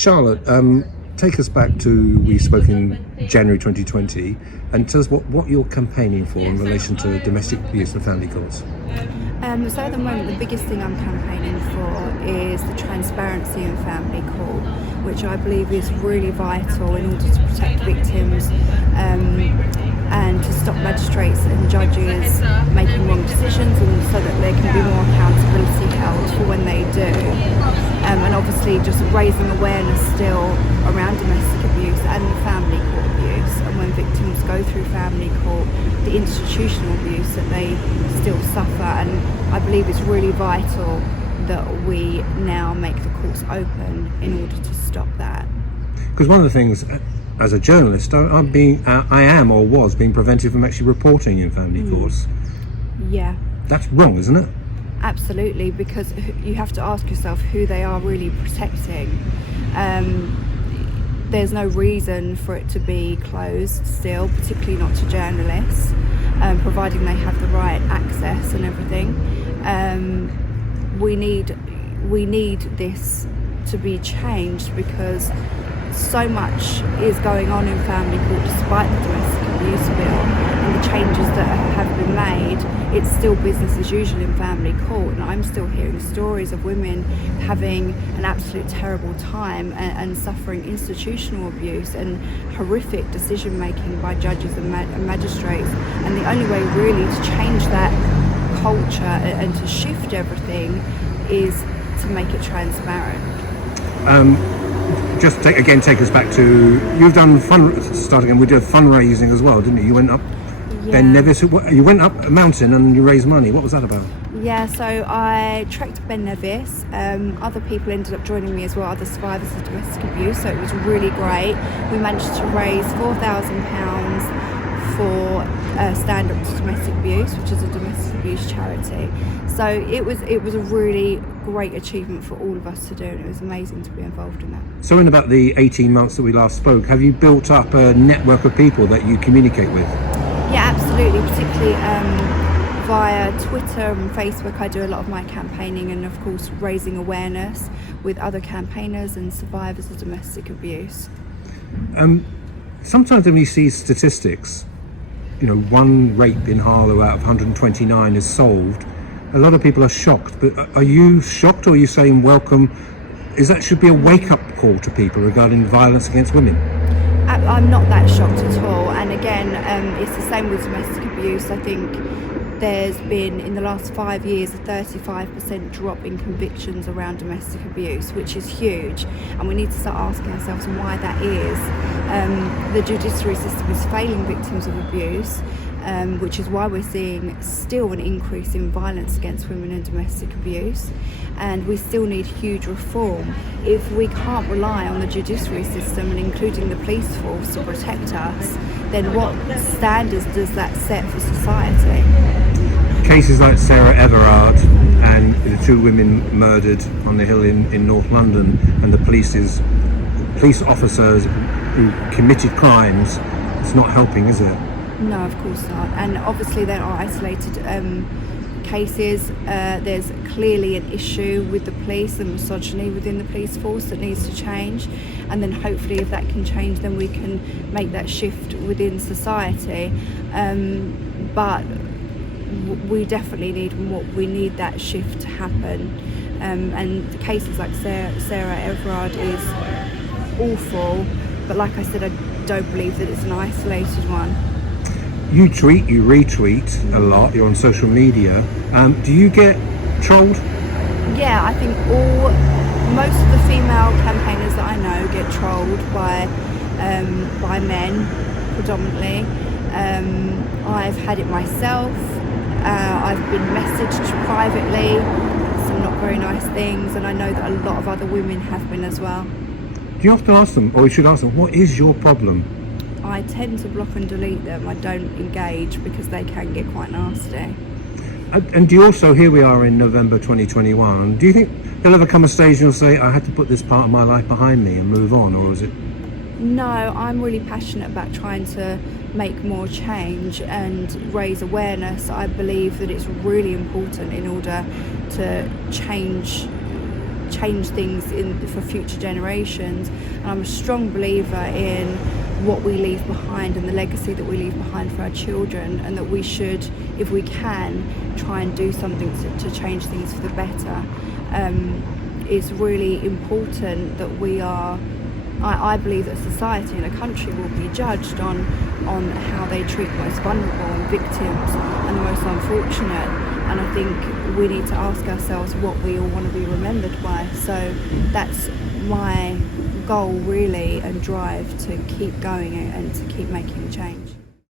Charlotte, take us back to, we spoke in January 2020, and tell us what you're campaigning for in relation to domestic abuse and family courts. So at the moment, the biggest thing I'm campaigning for is the transparency in family court, which I believe is really vital in order to protect victims and to stop magistrates and judges making wrong decisions, and so that there can be more accountability held for when they do. And obviously just raising awareness still around domestic abuse and family court abuse, and when victims go through family court, the institutional abuse that they still suffer. And I believe it's really vital that we now make the courts open in order to stop that. Because one of the things, as a journalist, I am or was being prevented from actually reporting in family courts. Yeah. That's wrong, isn't it? Absolutely, because you have to ask yourself who they are really protecting. There's no reason for it to be closed still, particularly not to journalists, providing they have the right access and everything. We need this to be changed, because so much is going on in family court despite the domestic abuse bill and the changes that have been made. It's still business as usual in family court, and I'm still hearing stories of women having an absolute terrible time and suffering institutional abuse and horrific decision making by judges and magistrates. And the only way really to change that culture and to shift everything is to make it transparent. Just take us back to, you've done we did fundraising as well, didn't you? You went up Ben Nevis, you went up a mountain and you raised money. What was that about? Yeah, so I trekked to Ben Nevis. Other people ended up joining me as well, other survivors of domestic abuse, so it was really great. We managed to raise £4,000 for Stand Up to Domestic Abuse, which is a domestic abuse charity. So it was a really great achievement for all of us to do, and it was amazing to be involved in that. So in about the 18 months that we last spoke, have you built up a network of people that you communicate with? Yeah, absolutely, particularly via Twitter and Facebook. I do a lot of my campaigning and of course raising awareness with other campaigners and survivors of domestic abuse. Sometimes when we see statistics, one rape in Harlow out of 129 is solved, a lot of people are shocked. But are you shocked, or are you saying welcome? Should be a wake-up call to people regarding violence against women? I'm not that shocked at all, and again, it's the same with domestic abuse. I think there's been, in the last 5 years, a 35% drop in convictions around domestic abuse, which is huge, and we need to start asking ourselves why that is. The judiciary system is failing victims of abuse, which is why we're seeing still an increase in violence against women and domestic abuse, and we still need huge reform. If we can't rely on the judiciary system and including the police force to protect us, then what standards does that set for society? Cases like Sarah Everard and the two women murdered on the hill in North London, and the police officers who committed crimes, it's not helping, is it? No, of course not. And obviously there are isolated cases. There's clearly an issue with the police and misogyny within the police force that needs to change. And then hopefully if that can change, then we can make that shift within society. But we definitely need that shift to happen. And cases like Sarah Everard is awful. But like I said, I don't believe that it's an isolated one. You tweet, you retweet a lot, you're on social media. Do you get trolled? Yeah, I think most of the female campaigners that I know get trolled by men predominantly. I've had it myself. I've been messaged privately, some not very nice things, and I know that a lot of other women have been as well. Do you have to ask them, or you should ask them, what is your problem? I tend to block and delete them. I don't engage because they can get quite nasty. And do you also, here we are in November 2021, do you think there'll ever come a stage and you'll say, I had to put this part of my life behind me and move on, or is it? No, I'm really passionate about trying to make more change and raise awareness. I believe that it's really important in order to change change things for future generations. And I'm a strong believer in what we leave behind and the legacy that we leave behind for our children, and that we should, if we can, try and do something to change things for the better. It's really important that we are, I believe that society and a country will be judged on how they treat the most vulnerable and victims and the most unfortunate. And I think we need to ask ourselves what we all want to be remembered by. So that's my goal really, and drive to keep going and to keep making a change.